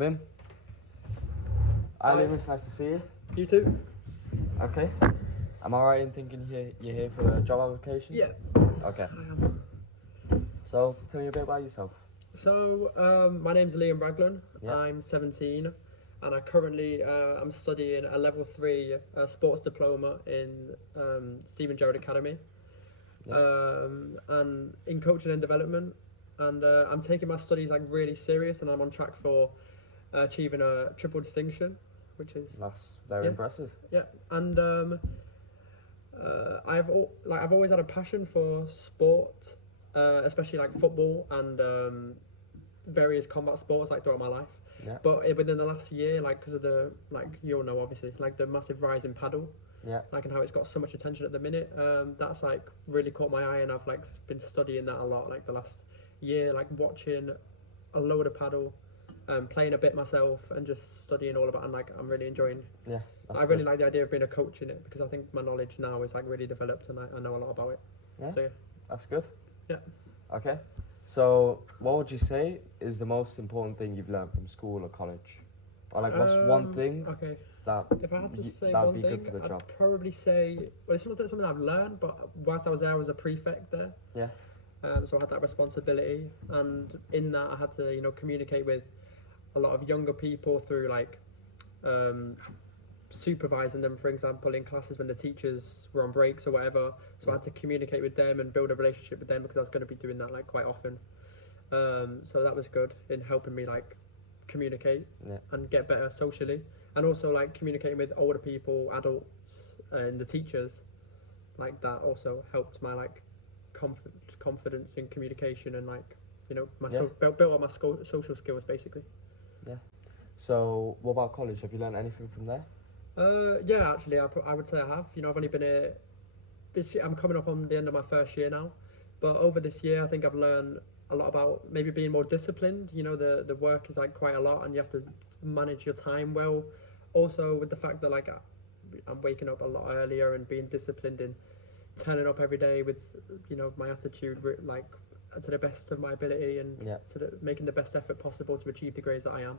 Come in. Hi, Liam, it's nice to see you. You too? Okay. Am I right in thinking you're here for a job application? Yeah. Okay. I am. So, tell me a bit about yourself. So, my name's Liam Raglan. Yeah. I'm 17, and I currently I'm studying a level 3 sports diploma in Stephen Gerrard Academy, Yeah. and in coaching and development. And I'm taking my studies like really serious, and I'm on track for achieving a triple distinction, which is That's very Yeah. impressive. yeah. And I've always had a passion for sport, especially like football and various combat sports like throughout my life. Yeah. But within the last year, like because of the you'll know obviously like the massive rise in paddle, Yeah. like and how it's got so much attention at the minute, that's like really caught my eye, and I've like been studying that a lot like the last year, like watching a load of paddle, playing a bit myself, and just studying all about, and like I'm really enjoying. Yeah. I really like the idea of being a coach in it because I think my knowledge now is like really developed, and I know a lot about it. Yeah. So yeah. That's good. Yeah. Okay. So, what would you say is the most important thing you've learned from school or college? Or like, what's one thing Okay. that If I had to say that'd one be thing, good for the I'd job? probably say, well, it's not something I've learned, but whilst I was there, I was a prefect there. Yeah. So I had that responsibility, and in that, I had to, communicate with a lot of younger people through like supervising them, for example, in classes when the teachers were on breaks or whatever. So I had to communicate with them and build a relationship with them because I was going to be doing that like quite often. So that was good in helping me like communicate Yeah. and get better socially, and also like communicating with older people, adults, and the teachers. Like that also helped my like confidence in communication, and like built up my social skills basically. So, what about college? Have you learned anything from there? Yeah, actually, I would say I have. I've only been here this year. I'm coming up on the end of my first year now, but over this year, I think I've learned a lot about maybe being more disciplined. The work is like quite a lot, and you have to manage your time well. Also, with the fact that like I'm waking up a lot earlier and being disciplined and turning up every day with my attitude like to the best of my ability, and Yeah. making the best effort possible to achieve the grades that I am.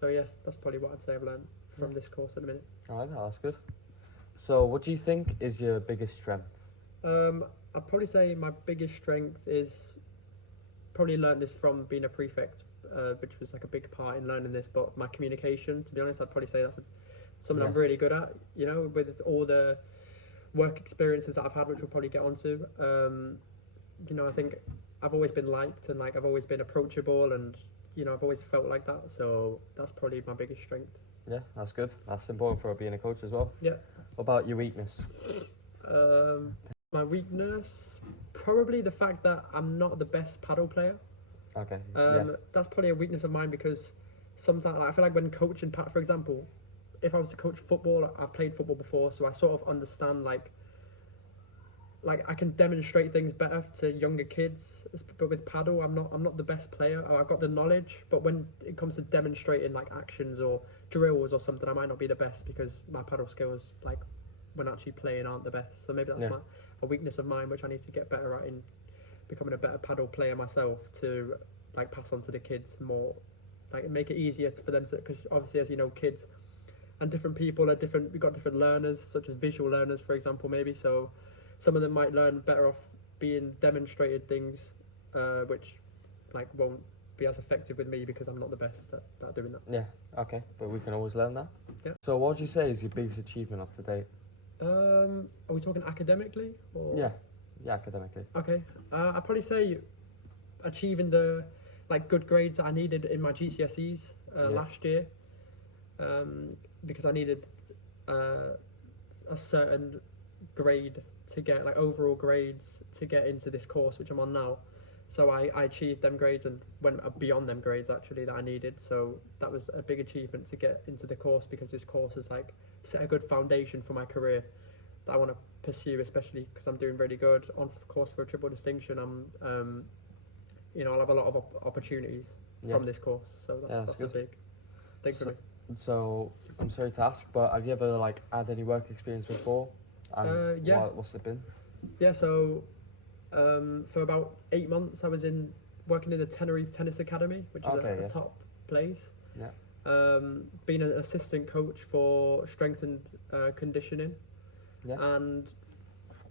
So yeah, that's probably what I'd say I've learned from this course at the minute. I like that. That's good. So, what do you think is your biggest strength? I'd probably say my biggest strength is probably learned this from being a prefect, which was like a big part in learning this. But my communication, to be honest, I'd probably say that's something I'm really good at. With all the work experiences that I've had, which we'll probably get onto. I think I've always been liked, and like I've always been approachable, and I've always felt like that. So that's probably my biggest strength. Yeah, that's good. That's important for being a coach as well. Yeah. What about your weakness? My weakness, probably the fact that I'm not the best paddle player. Okay. That's probably a weakness of mine because sometimes I feel like when coaching for example, if I was to coach football, I've played football before, so I sort of understand like I can demonstrate things better to younger kids. But with paddle, I'm not the best player. I've got the knowledge, but when it comes to demonstrating like actions or drills or something, I might not be the best because my paddle skills like when actually playing aren't the best. So maybe that's a weakness of mine, which I need to get better at in becoming a better paddle player myself, to like pass on to the kids more, like make it easier for them to, because obviously as you know, kids and different people are different. We've got different learners, such as visual learners, for example, maybe. So some of them might learn better off being demonstrated things, which like won't be as effective with me because I'm not the best at doing that. Yeah. Okay. But we can always learn that. Yeah. So, what would you say is your biggest achievement up to date? Are we talking academically? Or? Yeah. Yeah, academically. Okay. I'd probably say achieving the like good grades that I needed in my GCSEs last year, because I needed a certain grade to get like overall grades to get into this course which I'm on now. So I achieved them grades and went beyond them grades actually that I needed. So that was a big achievement to get into the course, because this course has like set a good foundation for my career that I want to pursue, especially because I'm doing really good on course for a triple distinction. I'll have a lot of opportunities from this course. So that's a big thing for me. So I'm sorry to ask, but have you ever like had any work experience before? And what's it been? Yeah, so for about 8 months I was working in the Tenerife Tennis Academy, which is a top place. Yeah. Being an assistant coach for strength and conditioning, Yeah. and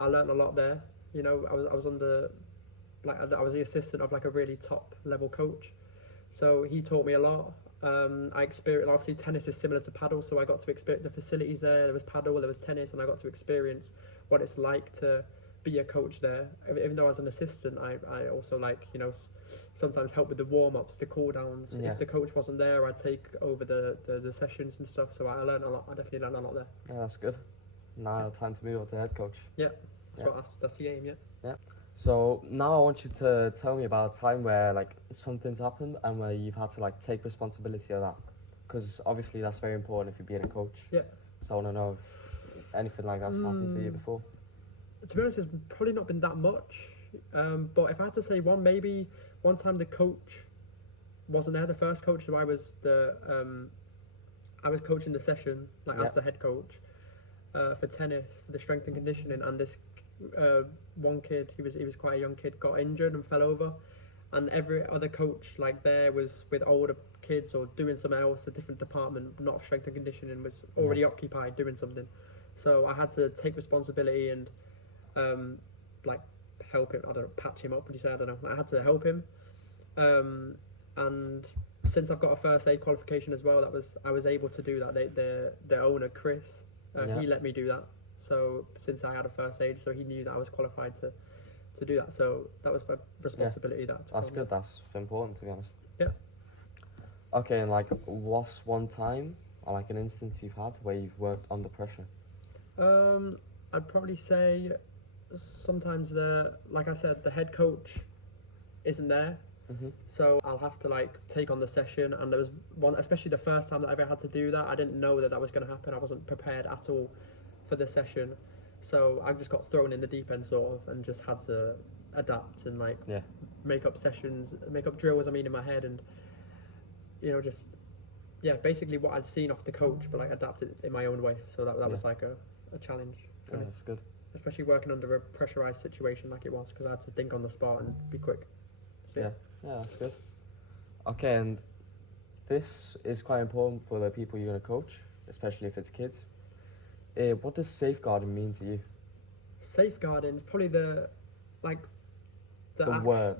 I learned a lot there. You know, I was under I was the assistant of like a really top level coach, so he taught me a lot. I experienced, obviously tennis is similar to paddle, so I got to experience the facilities there. There was paddle, there was tennis, and I got to experience what it's like to be a coach there. Even though I was an assistant, I also like, you know, sometimes help with the warm ups, the cool downs. Yeah. If the coach wasn't there, I'd take over the sessions and stuff. So I learned a lot. I definitely learned a lot there. Yeah, that's good. Now time to move on to head coach. That's the aim. Yeah. So now I want you to tell me about a time where like something's happened and where you've had to like take responsibility of that, because obviously that's very important if you're being a coach. Yeah. So I want to know if anything like that's happened to you before. To be honest, it's probably not been that much. But if I had to say one, maybe one time the coach wasn't there, the first coach, so I was coaching the session, like as the head coach, for tennis, for the strength and conditioning, and this one kid, he was quite a young kid, got injured and fell over, and every other coach like there was with older kids or doing something else, a different department, not strength and conditioning, was already occupied doing something. So I had to take responsibility and like help him. I don't know, patch him up. Would you say? I don't know. I had to help him, and since I've got a first aid qualification as well, I was able to do that. The owner Chris, he let me do that. So since I had a first aid, so he knew that I was qualified to do that. So that was my responsibility. That's good. That's important, to be honest. Yeah. Okay, and like, what's one time or like an instance you've had where you've worked under pressure? I'd probably say sometimes like I said, the head coach isn't there. Mm-hmm. So I'll have to like take on the session, and there was one, especially the first time that I ever had to do that, I didn't know that was going to happen. I wasn't prepared at all for the session, so I just got thrown in the deep end sort of, and just had to adapt and like make up drills, in my head, and you know, just basically what I'd seen off the coach, but like adapt it in my own way. So that was like a challenge for me. That's good. Especially working under a pressurized situation like it was, because I had to think on the spot and be quick. So, yeah, that's good. Okay, and this is quite important for the people you're going to coach, especially if it's kids. What does safeguarding mean to you? Safeguarding is probably the word.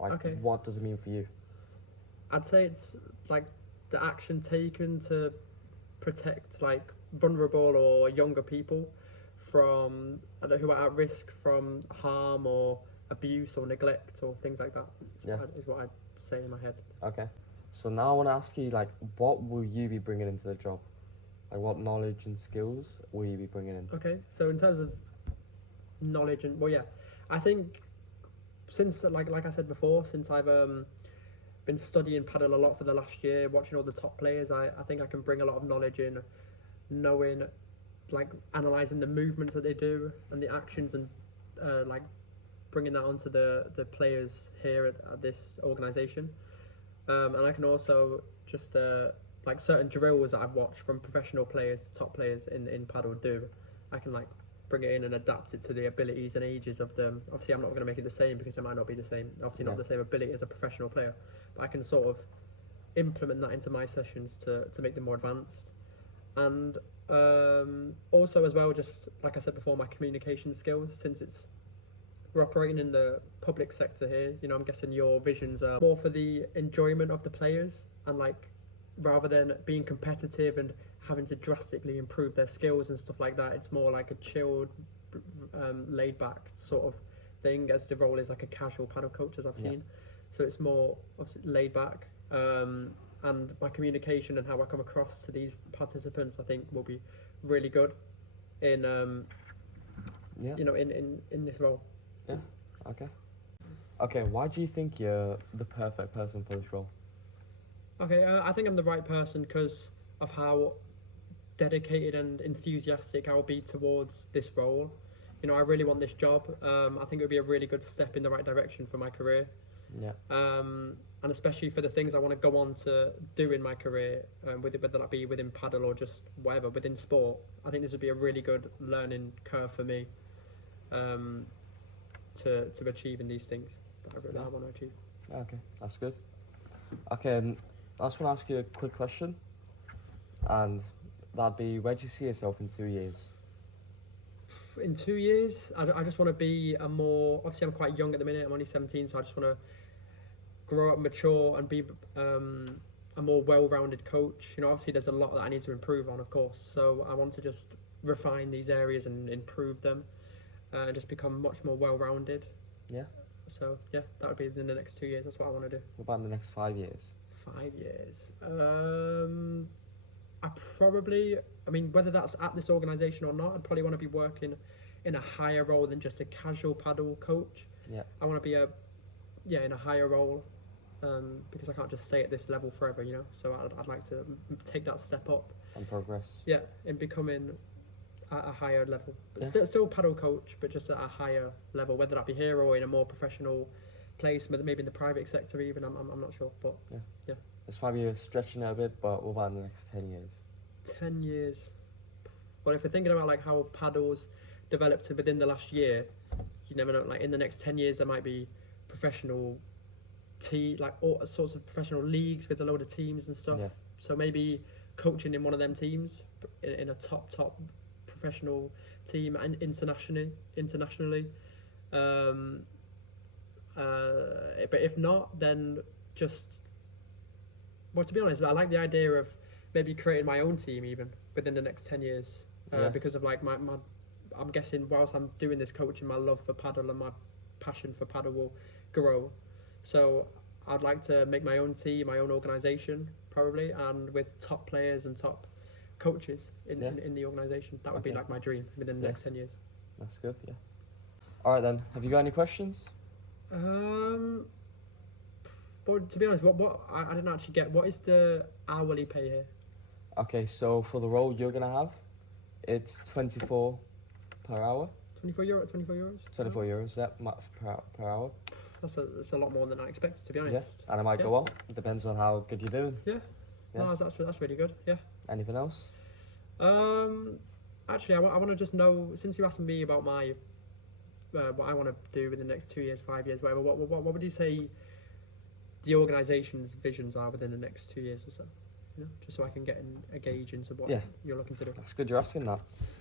Like, what does it mean for you? I'd say it's like the action taken to protect like vulnerable or younger people from who are at risk from harm or abuse or neglect or things like that. Is what I'd say in my head. Okay. So now I want to ask you, like, what will you be bringing into the job? Like, what knowledge and skills will you be bringing in? Okay, so in terms of knowledge and I think since like I said before, since I've been studying paddle a lot for the last year, watching all the top players, I think I can bring a lot of knowledge in, knowing, like analysing the movements that they do and the actions, and like bringing that onto the players here at this organisation. And I can also just like certain drills that I've watched from professional players, top players in paddle do, I can like bring it in and adapt it to the abilities and ages of them. Obviously I'm not going to make it the same because it might not be the same, obviously not the same ability as a professional player, but I can sort of implement that into my sessions to make them more advanced. And also as well, just like I said before, my communication skills, since we're operating in the public sector here, you know, I'm guessing your visions are more for the enjoyment of the players, and like rather than being competitive and having to drastically improve their skills and stuff like that, it's more like a chilled, laid back sort of thing, as the role is like a casual paddle coach, as I've seen. So it's more obviously laid back, and my communication and how I come across to these participants, I think, will be really good in you know, in this role. Okay, why do you think you're the perfect person for this role? Okay, I think I'm the right person because of how dedicated and enthusiastic I'll be towards this role. You know, I really want this job. I think it would be a really good step in the right direction for my career. And especially for the things I want to go on to do in my career, whether that be within paddle or just whatever, within sport. I think this would be a really good learning curve for me, to achieving these things that I want to achieve. Okay, that's good. Okay, I just want to ask you a quick question, and that'd be, where do you see yourself in 2 years? In 2 years, I just want to be a more. Obviously, I'm quite young at the minute. I'm only 17, so I just want to grow up, mature, and be a more well-rounded coach. You know, obviously, there's a lot that I need to improve on, of course. So I want to just refine these areas and improve them, and just become much more well-rounded. Yeah. So yeah, that would be in the next 2 years. That's what I want to do. What about in the next 5 years? 5 years. I probably, I mean, whether that's at this organisation or not, I'd probably want to be working in a higher role than just a casual paddle coach. Yeah. I want to be in a higher role, because I can't just stay at this level forever, you know. So I'd like to take that step up. And progress. Yeah, in becoming at a higher level. But Yeah. still paddle coach, but just at a higher level, whether that be here or in a more professional place, maybe in the private sector even. I'm not sure, but This might be stretching it a bit, but what about in the next 10 years? 10 years. Well, if we're thinking about like how paddles developed within the last year, you never know. Like in the next 10 years, there might be professional like all sorts of professional leagues with a load of teams and stuff. Yeah. So maybe coaching in one of them teams in a top professional team and internationally. But if not, then just. Well, to be honest, I like the idea of maybe creating my own team even within the next 10 years. Yeah. Because of like my I'm guessing whilst I'm doing this coaching, my love for paddle and my passion for paddle will grow. So I'd like to make my own team, my own organisation probably, and with top players and top coaches in the organisation. That would be Okay. like my dream within the next 10 years. That's good, yeah. Alright then, have you got any questions? Well, to be honest, what I didn't actually get. What is the hourly pay here? Okay, so for the role you're gonna have, it's 24 per hour. 24 euro. 24 euros. 24 euros, yeah, per hour. That's a lot more than I expected, to be honest. Yeah, and it might go up. It depends on how good you're doing. Yeah. No, that's really good. Yeah. Anything else? Actually, I want to just know, since you asked me about my what I want to do in the next 2 years, 5 years, whatever. What would you say the organisation's visions are within the next 2 years or so? You know, just so I can get a gauge into what you're looking to do. That's good you're asking that.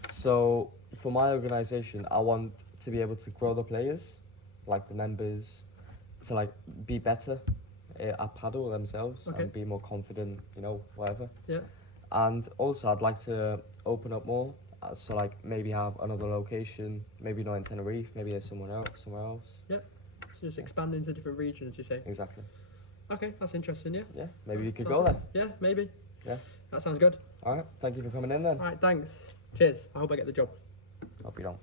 So for my organisation, I want to be able to grow the players, like the members, to like be better at paddle themselves and be more confident, you know, whatever. Yeah. And also I'd like to open up more, so like maybe have another location, maybe not in Tenerife, maybe somewhere else. Yeah. So just expand into different regions, you say? Exactly. Okay, that's interesting. Yeah. Yeah, maybe you could Sounds go there. good. Yeah, maybe. Yeah. That sounds good. All right. Thank you for coming in then. All right, thanks. Cheers. I hope I get the job. Hope you don't.